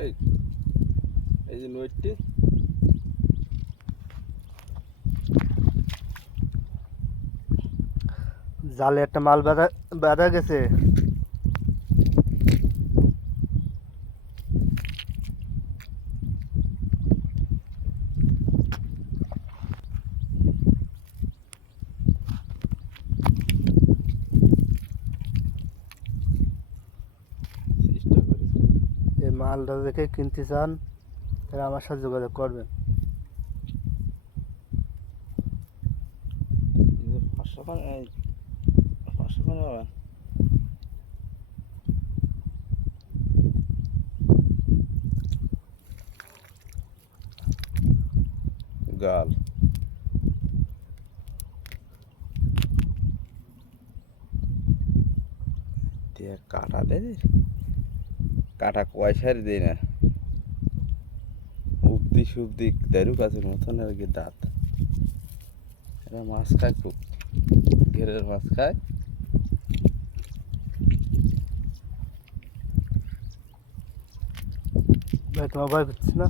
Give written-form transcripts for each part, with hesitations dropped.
এই এই যে নইটটি জালে একটা মাল বাঁধা বাঁধা গেছে। চেষ্টা করেছি। এই মালটা দেখে কিনতে চান তাহলে আমার সাথে যোগাযোগ করবেন। কিন্তু 500 পানি পাবেন। গাল দিয়ে কাটা দেয়, কাটা কয়সার দেয় না, উবদি সুবদি দেরু গাছের মতন আর কি দাঁত। এরা মাছ খায় খুব, ঘেরের মাছ খায়। ভাই তোমার ভয় করছিস না?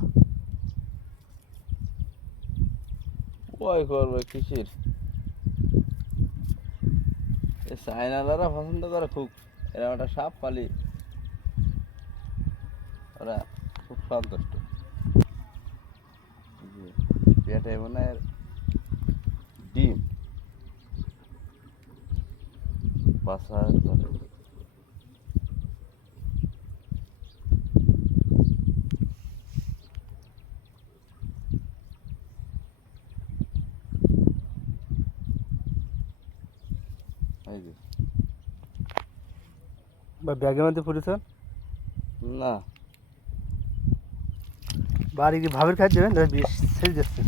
ভয় করবে কিসের? চাইনালারা পছন্দ করে খুব, এরা একটা সাপ পালি, ওরা খুব সন্তুষ্ট। পেটে মনে হয় ডিম বাসা করে। এই যে বা ব্যাগের মধ্যে পড়েছেন? না, বাড়ি কি ভাবের খাই দেবেন? বিষ ছেড়ে দিচ্ছেন।